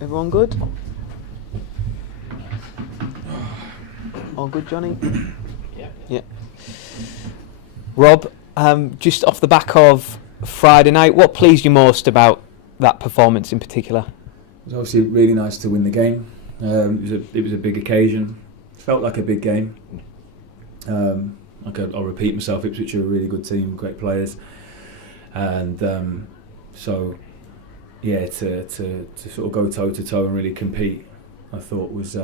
Everyone good? All good, Johnny? Yeah. Rob, just off the back of Friday night, what pleased you most about that performance in particular? It was obviously really nice to win the game. It was a big occasion. It felt like a big game. I'll repeat myself. Ipswich are a really good team, great players, and to sort of go toe to toe and really compete, I thought was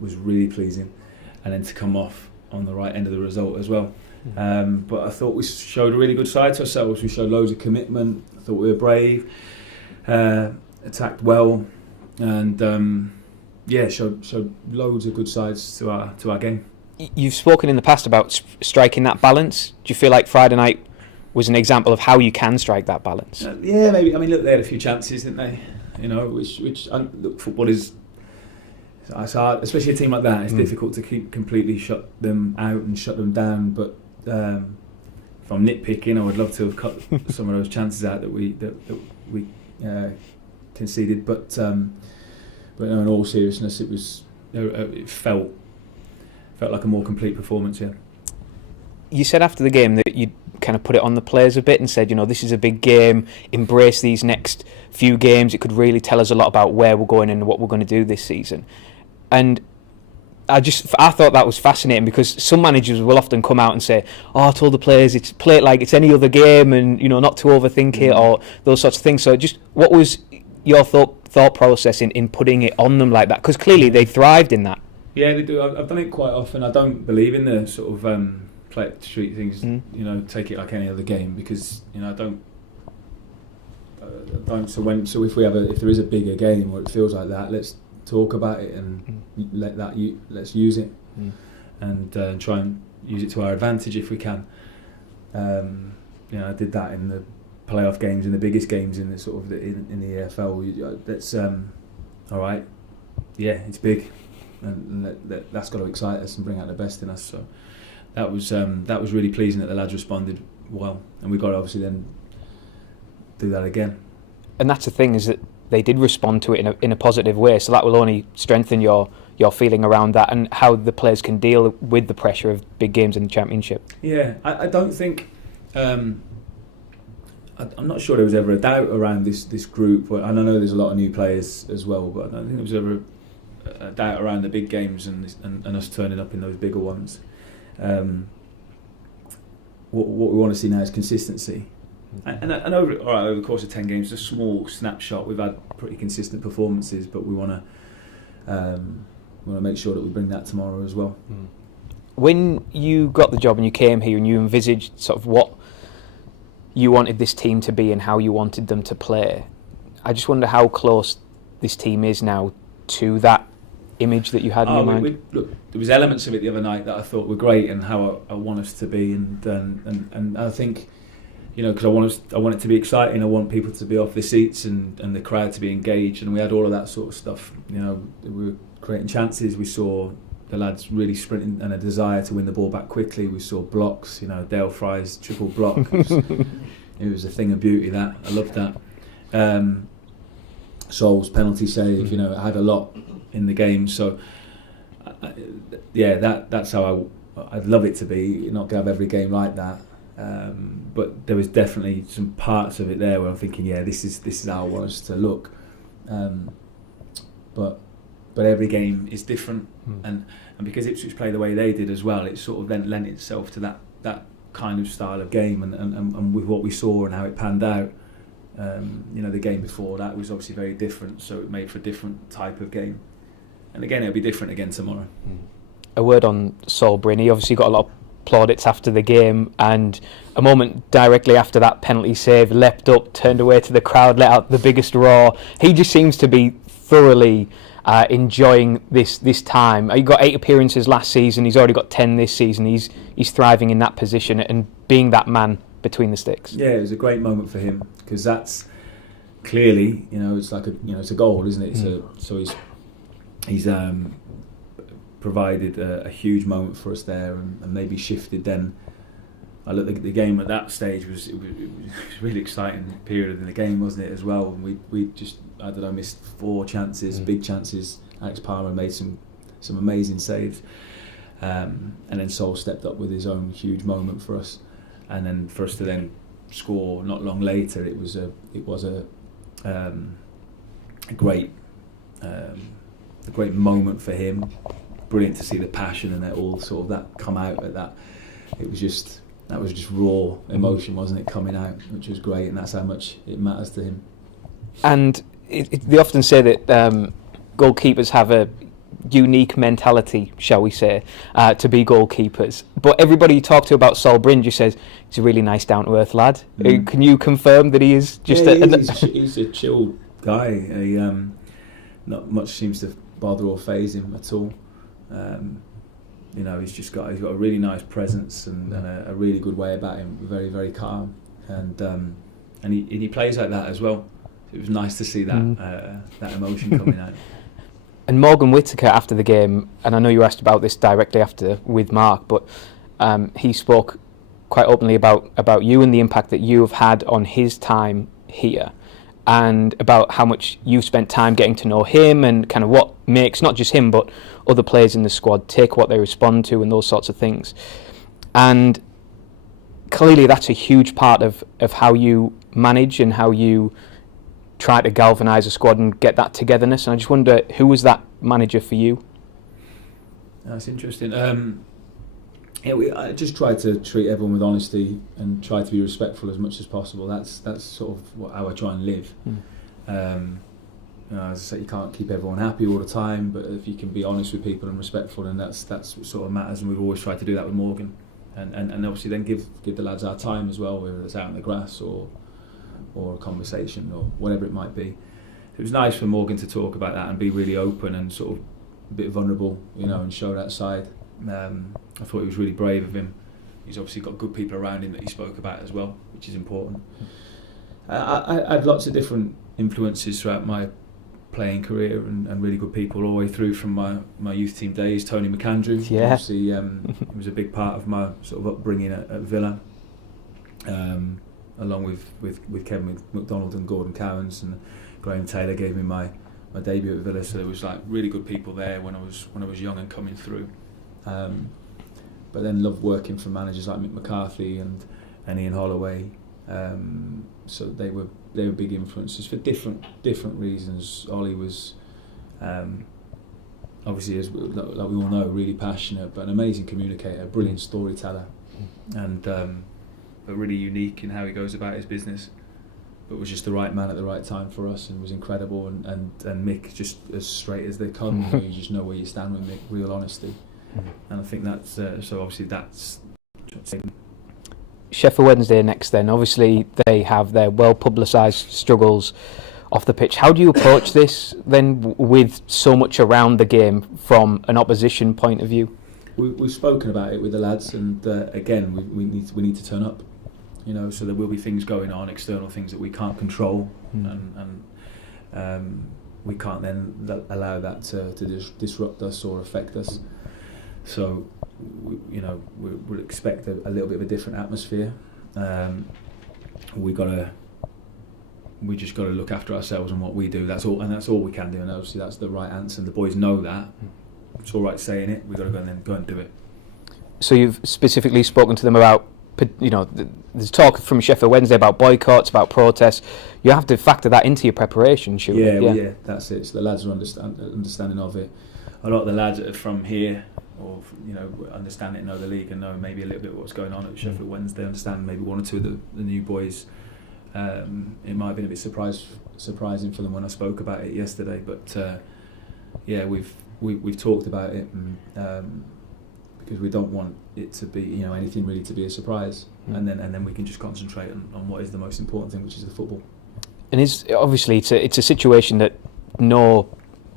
really pleasing, and then to come off on the right end of the result as well. But I thought we showed a really good side to ourselves. We showed loads of commitment. I thought we were brave, attacked well, and showed loads of good sides to our game. You've spoken in the past about striking that balance. Do you feel like Friday night was an example of how you can strike that balance? Yeah, maybe. I mean, look, they had a few chances, didn't they? You know, which look, football is. It's hard, especially a team like that. It's difficult to completely shut them out and shut them down. But if I'm nitpicking, I would love to have cut some of those chances out that we conceded. But no, in all seriousness, it felt like a more complete performance. Yeah. You said after the game that you kind of put it on the players a bit and said, you know, this is a big game. Embrace these next few games. It could really tell us a lot about where we're going and what we're going to do this season. And I thought that was fascinating, because some managers will often come out and say, "Oh, I told the players it's play it like it's any other game, and you know, not to overthink it," or those sorts of things. So, just what was your thought process in putting it on them like that? Because clearly they thrived in that. Yeah, they do. I've done it quite often. I don't believe in the sort of play it to treat things. You know, take it like any other game, because you know I don't. So if there is a bigger game where it feels like that, let's talk about it and let's use it and try and use it to our advantage if we can. You know, I did that in the playoff games, in the biggest games in the sort of in the EFL. That's all right. Yeah, it's big, and that's got to excite us and bring out the best in us. So that was really pleasing that the lads responded well, and we got to obviously then do that again. And that's the thing, is that they did respond to it in a positive way, so that will only strengthen your feeling around that and how the players can deal with the pressure of big games in the Championship. Yeah, I don't think I'm not sure there was ever a doubt around this group, and I know there's a lot of new players as well, but I don't think there was ever a doubt around the big games and us turning up in those bigger ones. What we want to see now is consistency. And over the course of 10 games, a small snapshot, we've had pretty consistent performances, but we want to make sure that we bring that tomorrow as well. When you got the job and you came here and you envisaged sort of what you wanted this team to be and how you wanted them to play, I just wonder how close this team is now to that image that you had in your mind. Look, there was elements of it the other night that I thought were great and how I want us to be, and I think, you know, because I want it to be exciting. I want people to be off their seats and the crowd to be engaged, and we had all of that sort of stuff. You know, we were creating chances. We saw the lads really sprinting and a desire to win the ball back quickly. We saw blocks. You know, Dale Fry's triple block. It was a thing of beauty. That I loved that. Sol's penalty save. You know, it had a lot in the game. So that's how I'd love it to be. Not to have every game like that. But there was definitely some parts of it there where I'm thinking, yeah, this is how I want us to look. But every game is different, and because Ipswich play the way they did as well, it sort of then lent itself to that kind of style of game, and with what we saw and how it panned out. You know, the game before that was obviously very different, so it made for a different type of game. And again, it'll be different again tomorrow. A word on Sol Bryn. He obviously got a lot of plaudits after the game, and a moment directly after that penalty save, leapt up, turned away to the crowd, let out the biggest roar. He just seems to be thoroughly enjoying this time. He got 8 appearances last season. He's already got 10 this season. He's thriving in that position and being that man between the sticks. Yeah, it was a great moment for him, because that's clearly, you know, it's like it's a goal, isn't it? So he's provided a huge moment for us there, and maybe shifted then I looked at the game at that stage was it was a really exciting period in the game, wasn't it, as well? And we just I missed 4 chances, big chances. Alex Palmer made some amazing saves, and then Sol stepped up with his own huge moment for us, and then for us to then score not long later, it was a great moment for him. Brilliant to see the passion and all sort of that come out at that. That was just raw emotion, wasn't it, coming out, which was great, and that's how much it matters to him. And they often say that goalkeepers have a unique mentality, shall we say, to be goalkeepers. But everybody you talk to about Sol Brynge says he's a really nice, down-to-earth lad. Can you confirm that he is just he's a chill guy. He, not much seems to bother or faze him at all. He's got a really nice presence and a really good way about him. Very, very calm, and he plays like that as well. It was nice to see that that emotion coming out. And Morgan Whittaker after the game, and I know you asked about this directly after with Mark, but he spoke quite openly about you and the impact that you have had on his time here, and about how much you've spent time getting to know him and kind of what makes not just him but other players in the squad tick, what they respond to and those sorts of things. And clearly that's a huge part of how you manage and how you try to galvanise a squad and get that togetherness. And I just wonder, who was that manager for you? That's interesting. I just try to treat everyone with honesty and try to be respectful as much as possible. That's sort of how I try and live. As I say, you can't keep everyone happy all the time, but if you can be honest with people and respectful, then that's what sort of matters. And we've always tried to do that with Morgan, and obviously then give the lads our time as well, whether it's out in the grass or a conversation or whatever it might be. It was nice for Morgan to talk about that and be really open and sort of a bit vulnerable, and show that side. I thought it was really brave of him. He's obviously got good people around him that he spoke about as well, which is important. I had lots of different influences throughout my playing career and really good people all the way through from my youth team days. Tony McAndrew, obviously, he was a big part of my sort of upbringing at Villa, along with Kevin McDonald and Gordon Cowans, and Graham Taylor gave me my debut at Villa. So there was like really good people there when I was young and coming through. But then loved working for managers like Mick McCarthy and Ian Holloway. So they were big influences for different reasons. Ollie was obviously, as like we all know, really passionate, but an amazing communicator, brilliant storyteller, and but really unique in how he goes about his business. But was just the right man at the right time for us, and was incredible. And Mick, just as straight as they come. You just know where you stand with Mick, real honesty. And I think that's so. Obviously, that's Sheffield Wednesday next. Then obviously they have their well publicised struggles off the pitch. How do you approach this then, with so much around the game from an opposition point of view? We've spoken about it with the lads, and again, we need to turn up. So there will be things going on, external things that we can't control, and we can't then allow that to disrupt us or affect us. So, we'll expect a little bit of a different atmosphere. We just got to look after ourselves and what we do. That's all, and that's all we can do. And obviously, that's the right answer. And the boys know that. It's all right saying it. We've got to go and do it. So you've specifically spoken to them about, there's talk from Sheffield Wednesday about boycotts, about protests. You have to factor that into your preparation, shouldn't you? Yeah, that's it. So the lads are understanding of it. A lot of the lads that are from here, or understand it, know the league, and know maybe a little bit what's going on at Sheffield Wednesday. Understand maybe one or two of the new boys. It might have been a bit surprising for them when I spoke about it yesterday, but we've talked about it, and, because we don't want it to be anything really to be a surprise, and then we can just concentrate on what is the most important thing, which is the football. And obviously it's a situation that no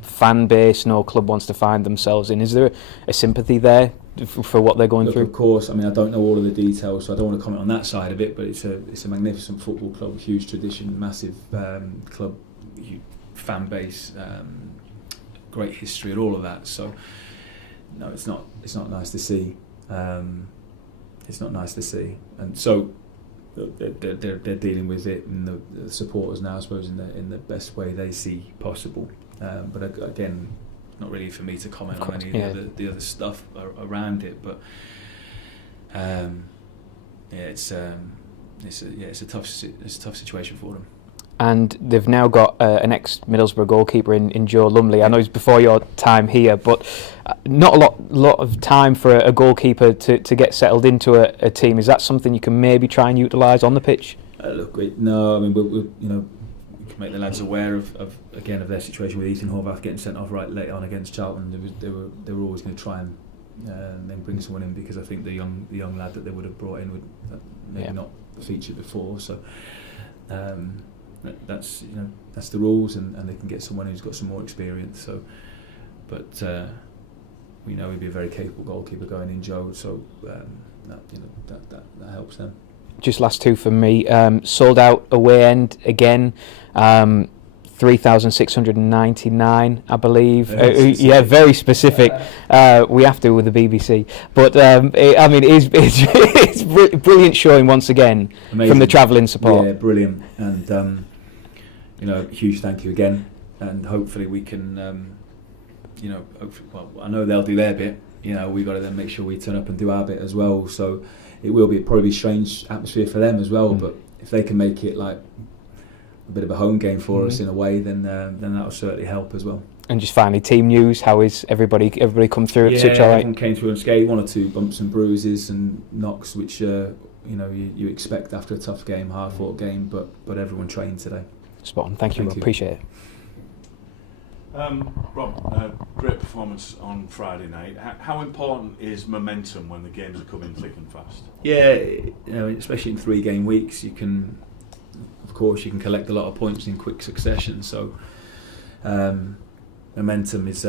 fan base, no club wants to find themselves in. Is there a sympathy there for what they're going through? Of course. I mean, I don't know all of the details, so I don't want to comment on that side of it. But it's a magnificent football club, huge tradition, massive club, fan base, great history, and all of that. So no, it's not nice to see. it's not nice to see. And so they're dealing with it, and the supporters now, I suppose, in the best way they see possible. But again, not really for me to comment on any of the other stuff around it. But it's a tough situation for them. And they've now got an ex-Middlesbrough goalkeeper in Joe Lumley. I know it's before your time here, but not a lot of time for a goalkeeper to get settled into a team. Is that something you can maybe try and utilise on the pitch? No. I mean, we can make the lads aware of their situation with Ethan Horvath getting sent off right late on against Charlton. They were always going to try and then bring someone in, because I think the young lad that they would have brought in would maybe not featured before. So. That's the rules, and they can get someone who's got some more experience. So, but we know he'd be a very capable goalkeeper going in, Joe. So that helps them. Just last two for me. Sold out away end again. 3,699, I believe. Very specific. We have to with the BBC, but it's brilliant showing once again. Amazing. From the travelling support. Yeah, brilliant, and huge thank you again, and hopefully we can, I know they'll do their bit. We've got to then make sure we turn up and do our bit as well. So it will probably be a strange atmosphere for them as well. But if they can make it like a bit of a home game for us in a way, then that'll certainly help as well. And just finally, team news. How is everybody come through? Yeah, everyone came through unscathed. 1 or 2 bumps and bruises and knocks, which you expect after a tough game, hard-fought game. But everyone trained today. Spot on. Thank you. Appreciate it. Rob, great performance on Friday night. How important is momentum when the games are coming thick and fast? Yeah, especially in 3-game weeks, you can collect a lot of points in quick succession. So momentum is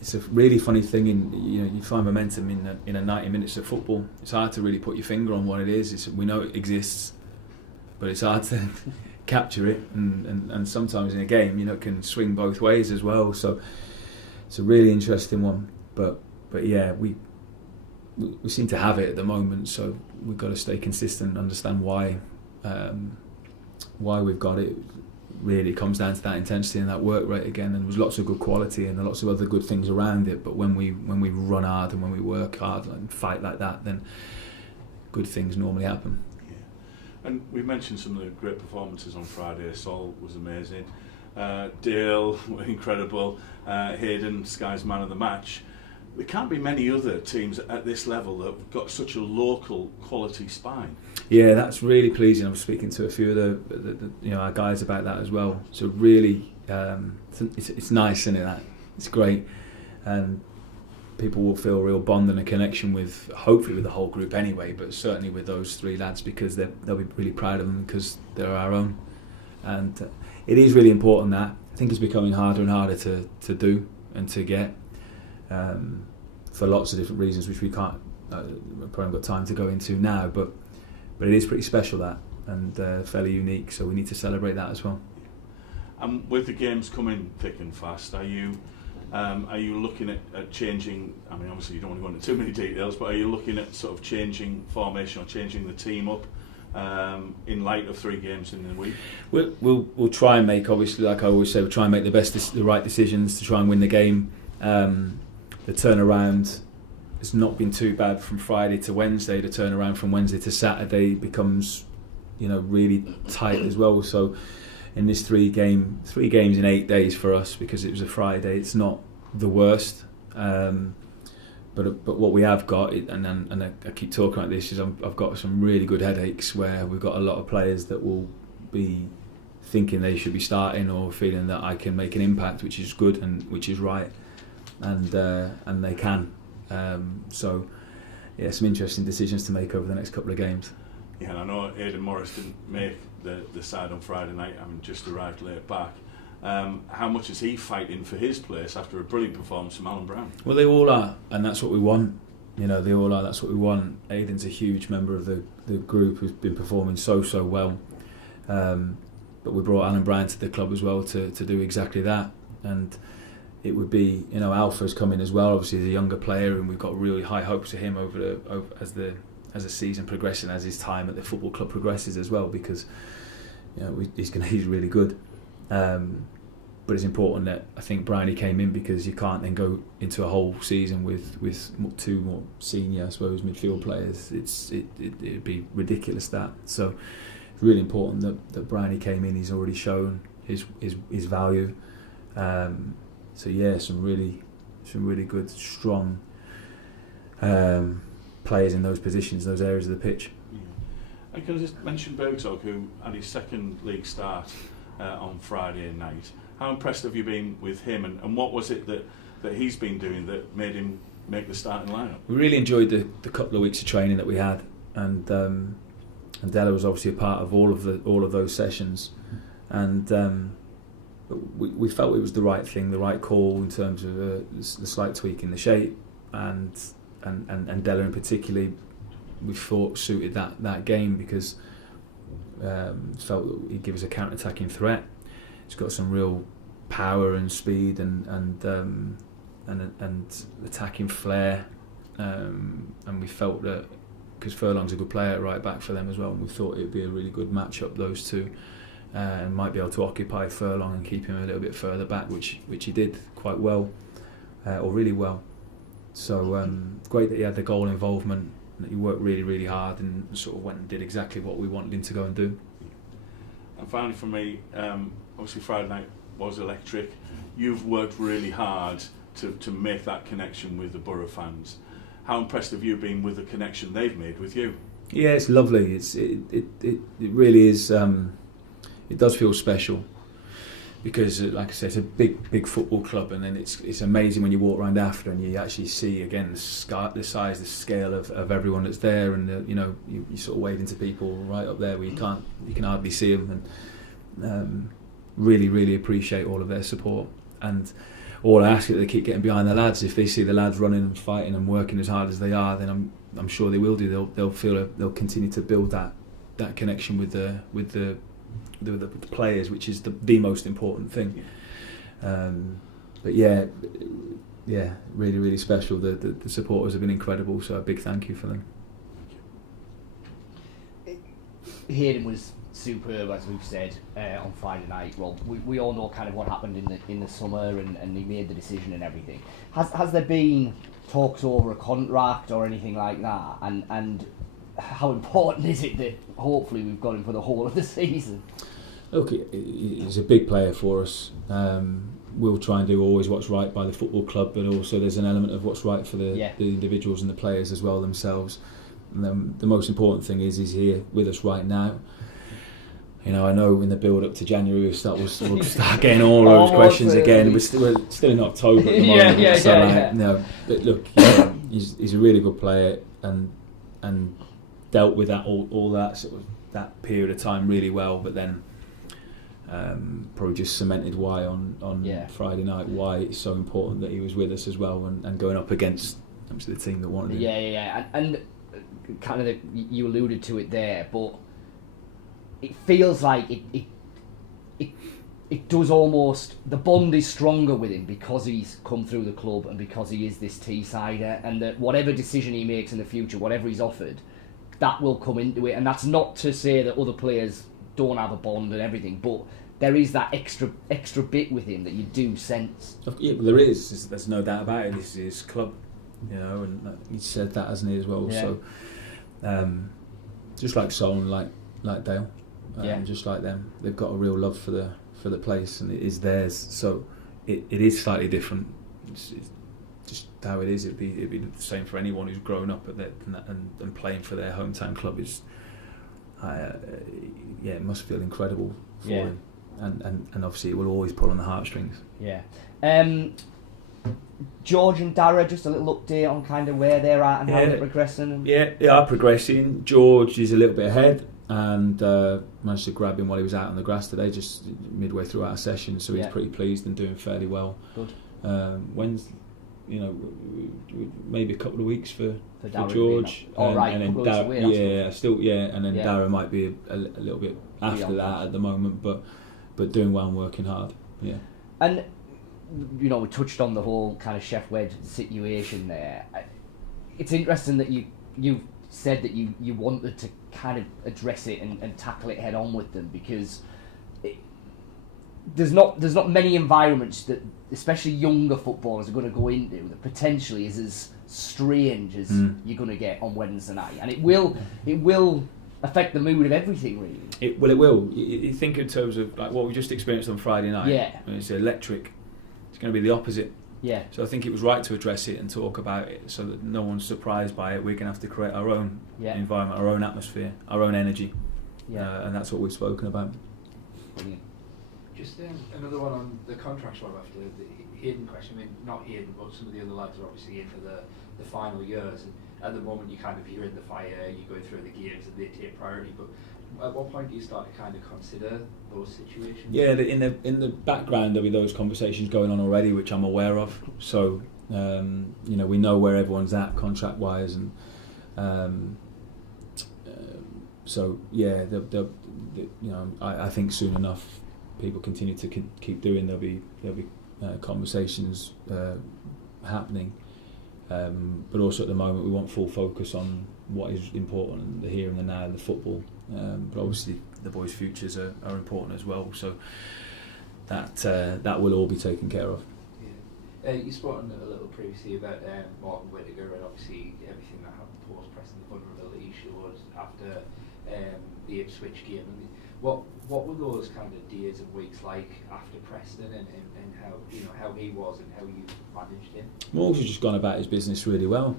it's a really funny thing. You find momentum in a 90 minutes of football. It's hard to really put your finger on what it is. We know it exists, but it's hard to capture it. And sometimes in a game, it can swing both ways as well. So it's a really interesting one. But yeah, we seem to have it at the moment. So we've got to stay consistent, understand why we've got it. Really comes down to that intensity and that work rate again, and there's lots of good quality and lots of other good things around it, but when we run hard and when we work hard and fight like that, then good things normally happen. Yeah. And we mentioned some of the great performances on Friday. Sol was amazing, Dale incredible, Hayden, Sky's man of the match. There can't be many other teams at this level that have got such a local quality spine. Yeah, that's really pleasing. I was speaking to a few of the our guys about that as well. So really, it's nice, isn't it? That it's great, and people will feel a real bond and a connection with, hopefully, with the whole group anyway, but certainly with those 3 lads, because they'll be really proud of them because they're our own. And it is really important that I think it's becoming harder and harder to do and to get. For lots of different reasons, which we can't probably got time to go into now, but it is pretty special, that, and fairly unique, so we need to celebrate that as well. And with the games coming thick and fast, are you looking at changing? I mean, obviously you don't want to go into too many details, but are you looking at sort of changing formation or changing the team up in light of 3 games in the week? We'll try and make, obviously, like I always say, we'll try and make the right decisions to try and win the game. The turnaround has not been too bad from Friday to Wednesday. The turnaround from Wednesday to Saturday becomes, really tight as well. So in this 3 games in 8 days for us, because it was a Friday, it's not the worst. But what we have got, and I keep talking about this, is I've got some really good headaches where we've got a lot of players that will be thinking they should be starting or feeling that I can make an impact, which is good and which is right. And they can. So yeah, some interesting decisions to make over the next couple of games. Yeah, and I know Aidan Morris didn't make the side on Friday night, having just arrived late back. How much is he fighting for his place after a brilliant performance from Alan Brown? Well, they all are, and that's what we want. They all are, that's what we want. Aidan's a huge member of the group who's been performing so well. But we brought Alan Brown to the club as well to do exactly that. And it would be, Alpha's coming as well. Obviously, he's a younger player, and we've got really high hopes of him as the as the season progresses, as his time at the football club progresses as well, because he's really good. But it's important that I think Bryony came in, because you can't then go into a whole season with two more senior, I suppose, midfield players. It'd be ridiculous that. So it's really important that Bryony came in. He's already shown his value. So yeah, some really good, strong players in those positions, those areas of the pitch. Yeah. I can just mention Bergtog, who had his second league start on Friday night. How impressed have you been with him, and what was it that he's been doing that made him make the starting lineup? We really enjoyed the couple of weeks of training that we had, and Della was obviously a part of all of those sessions, and we felt it was the right thing, the right call in terms of the slight tweak in the shape, and Della in particular, we thought suited that game, because felt that he'd give us a counter-attacking threat. He's got some real power and speed and attacking flair, and we felt that because Furlong's a good player at right back for them as well, and we thought it'd be a really good match-up, those two, and might be able to occupy Furlong and keep him a little bit further back, which he did quite well, or really well. So great that he had the goal involvement, that he worked really, really hard and sort of went and did exactly what we wanted him to go and do. And finally for me, obviously Friday night was electric. You've worked really hard to make that connection with the Borough fans. How impressed have you been with the connection they've made with you? Yeah, it's lovely. It really is. It does feel special, because, like I said, it's a big football club, and then it's amazing when you walk around after and you actually see again the size, the scale of everyone that's there, and you sort of waving to people right up there where you can hardly see them, and really appreciate all of their support. And all I ask is that they keep getting behind the lads. If they see the lads running and fighting and working as hard as they are, then I'm sure they will do. They'll continue to build that connection with the players, which is the most important thing. But yeah, really special. The supporters have been incredible, so a big thank you for them. Hayden was superb, as we've said, on Friday night. Well, we all know kind of what happened in the summer, and he made the decision and everything. Has there been talks over a contract or anything like that? And how important is it that hopefully we've got him for the whole of the season? Look, he's a big player for us. We'll try and do always what's right by the football club, but also there's an element of what's right for the individuals and the players as well themselves. And the most important thing is he's here with us right now. I know in the build-up to January we'll start getting all those questions again. We're still in October at the moment. No, but look, he's a really good player and dealt with that all that sort of that period of time really well. But then probably just cemented why on Friday night why it's so important that he was with us as well, and going up against the team that wanted him. And kind of you alluded to it there, but it feels like it does almost, the bond is stronger with him because he's come through the club and because he is this Teessider, and that whatever decision he makes in the future, whatever he's offered, that will come into it. And that's not to say that other players don't have a bond and everything, but there is that extra bit with him that you do sense. Yeah, well, there is. There's no doubt about it. This is his club, and he said that, hasn't he, as well? Yeah. So, just like Son, like Dale, just like them, they've got a real love for the place, and it is theirs. So it is slightly different. It's just how it is. It'd be the same for anyone who's grown up at that and playing for their hometown club. It must feel incredible for him, and obviously it will always pull on the heartstrings. Yeah. George and Dara, just a little update on kind of where they're at and how they're progressing. They are progressing. George is a little bit ahead, and managed to grab him while he was out on the grass today, just midway through our session. So he's pretty pleased and doing fairly well. Good. When's maybe a couple of weeks for George, and then Dara, and then Dara might be a little bit after that at the moment, but doing well and working hard. Yeah. And we touched on the whole kind of Sheffield Wednesday situation there. It's interesting that you said that you wanted to kind of address it and tackle it head on with them, because there's not many environments that especially younger footballers are going to go into that potentially is as strange as you're going to get on Wednesday night, and it will affect the mood of everything, really. It will. You think in terms of like what we just experienced on Friday night. Yeah. When it's electric. It's going to be the opposite. Yeah. So I think it was right to address it and talk about it, so that no one's surprised by it. We're going to have to create our own environment, our own atmosphere, our own energy, and that's what we've spoken about. Brilliant. Just another one on the contracts one after the Hayden question. I mean, not Hayden, but some of the other lads are obviously into the final years, and at the moment you're in the fire, you're going through the games, and they take priority. But at what point do you start to kind of consider those situations? Yeah, in the background there'll be those conversations going on already, which I'm aware of. So we know where everyone's at contract wise, and I think soon enough people continue to keep doing. There'll be conversations happening, but also at the moment we want full focus on what is important, the here and the now, the football. But obviously the boys' futures are important as well. So that will all be taken care of. Yeah. You spoke on a little previously about Martin Whittaker and obviously everything that happened post-Preston, the vulnerability shows after the Ipswich game. And what were those kind of days and weeks like after Preston, and how he was and how you managed him? Morgs has just gone about his business really well.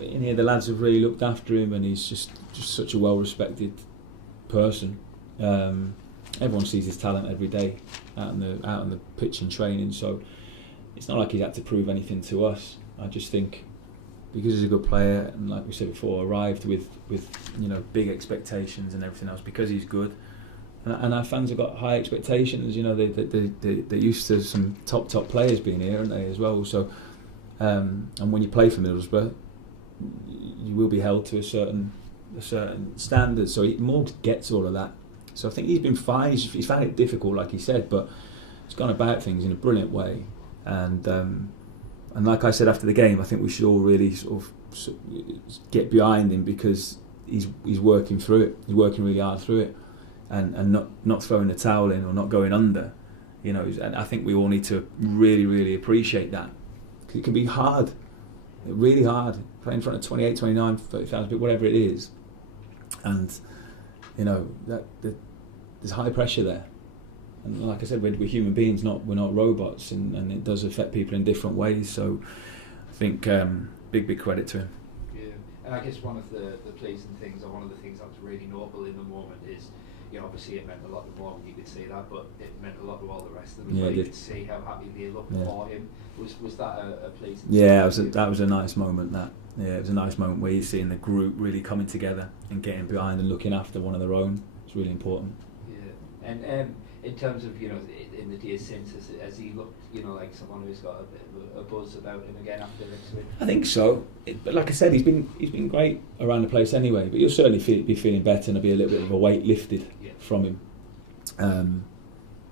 In here, the lads have really looked after him, and he's just such a well-respected person. Everyone sees his talent every day out on the pitch and training, so it's not like he's had to prove anything to us. I just think because he's a good player, and like we said before, arrived with big expectations and everything else because he's good, and our fans have got high expectations. They're used to some top players being here, aren't they, as well? So and when you play for Middlesbrough, you will be held to a certain standard. So Morgs gets all of that. So I think he's been fine. He's found it difficult, like he said, but he's gone about things in a brilliant way. And like I said after the game, I think we should all really sort of get behind him, because he's working through it. He's working really hard through it, and not throwing the towel in or not going under. And I think we all need to really, really appreciate that. It can be hard, really hard, playing in front of 28, 29, 30,000 people, whatever it is. And there's high pressure there. And like I said, we're human beings, we're not robots, and it does affect people in different ways. So I think big credit to him. Yeah, and I guess one of the pleasing things, or one of the things that was really noble in the moment is, obviously it meant a lot to Morgan, you could see that, but it meant a lot to all the rest of them. Yeah, you could see how happy they looked for him. Was that a pleasing thing? Yeah, that was a nice moment. It was a nice moment where you're seeing the group really coming together and getting behind and looking after one of their own. It's really important. Yeah, and in terms of in the days since, has he looked like someone who's got a bit of a buzz about him again after Ipswich? I think so. But like I said, he's been great around the place anyway. But you'll certainly be feeling better, and there'll be a little bit of a weight lifted from him.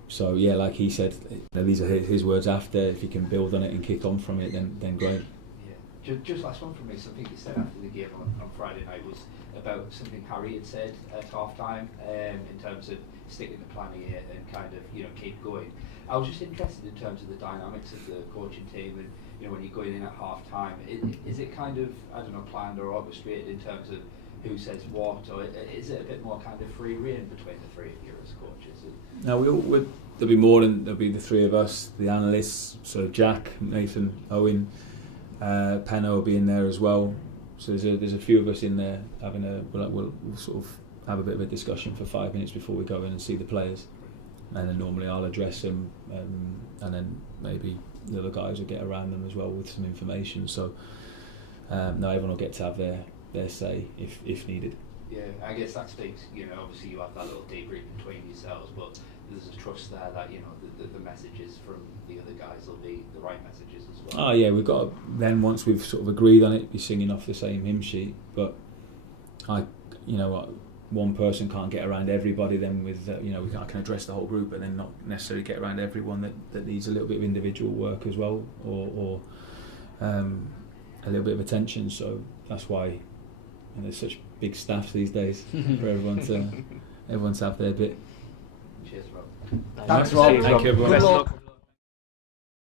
So yeah, like he said, these are his words after. If he can build on it and kick on from it, then great. Yeah. Just last one from me. Something you said after the game on Friday night was about something Harry had said at half time, in terms of sticking to plan A and kind of keep going. I was just interested in terms of the dynamics of the coaching team, and when you're going in at half time, is it kind of planned or orchestrated in terms of who says what, or is it a bit more kind of free rein between the three of you as coaches? No, there'll be the three of us, the analysts. So Jack, Nathan, Owen, Penno will be in there as well. So there's a few of us in there having we'll sort of have a bit of a discussion for 5 minutes before we go in and see the players, and then normally I'll address them, and then maybe the other guys will get around them as well with some information. So now everyone will get to have their say if needed. Yeah, I guess that speaks, obviously you have that little debrief between yourselves, but there's a trust there that, the messages from the other guys will be the right messages as well. Oh yeah, we've got to, then once we've sort of agreed on it, be singing off the same hymn sheet, but one person can't get around everybody, then with I can address the whole group, but then not necessarily get around everyone that needs a little bit of individual work as well, or a little bit of attention. So that's why And there's such big staffs these days for everyone to have their bit. Cheers, Rob. Thanks, Rob. Thank you, everyone. Good luck.